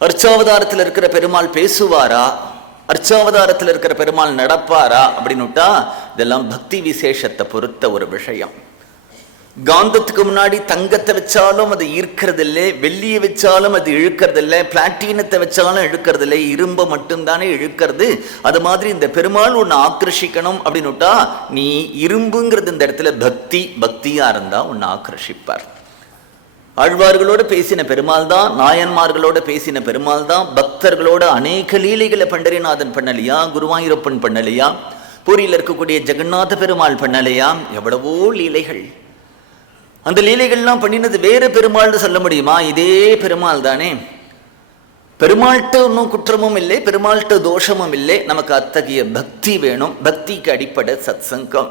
அர்ச்சாவதாரத்தில் இருக்கிற பெருமாள் பேசுவாரா? அர்ச்சாவதாரத்தில் இருக்கிற பெருமாள் நடப்பாரா? அப்படின்னுட்டா இதெல்லாம் பக்தி விசேஷத்தை பொறுத்த ஒரு விஷயம். காந்தத்துக்கு முன்னாடி தங்கத்தை வச்சாலும் அது ஈர்க்கிறது இல்லை வெள்ளியை வச்சாலும் அது இழுக்கிறது இல்லை பிளாட்டினத்தை வச்சாலும் இழுக்கிறது இல்லை இரும்பை மட்டும்தானே இழுக்கிறது. அது மாதிரி இந்த பெருமாள் உன்னை ஆக்கிரஷிக்கணும் அப்படின்னுட்டா நீ இரும்புங்கிறது இந்த இடத்துல பக்தி பக்தியா இருந்தா உன்னை ஆக்கிரஷிப்பார். ஆழ்வார்களோட பேசின பெருமாள் தான் நாயன்மார்களோடு பேசின பெருமாள் தான் பக்தர்களோட அநேக லீலைகளை பண்டரிநாதன் பண்ணலையா குருவாயூரப்பன் பண்ணலையா பூரியில் இருக்கக்கூடிய ஜெகநாத பெருமாள் பண்ணலையா எவ்வளவோ லீலைகள். அந்த லீலைகள்லாம் பண்ணினது வேறு பெருமாள்னு சொல்ல முடியுமா? இதே பெருமாள் தானே பெருமாள்கிட்ட ஒன்றும் குற்றமும் இல்லை பெருமாள்கிட்ட தோஷமும் இல்லை. நமக்கு அத்தகைய பக்தி வேணும். பக்திக்கு அடிப்படை சத்சங்கம்.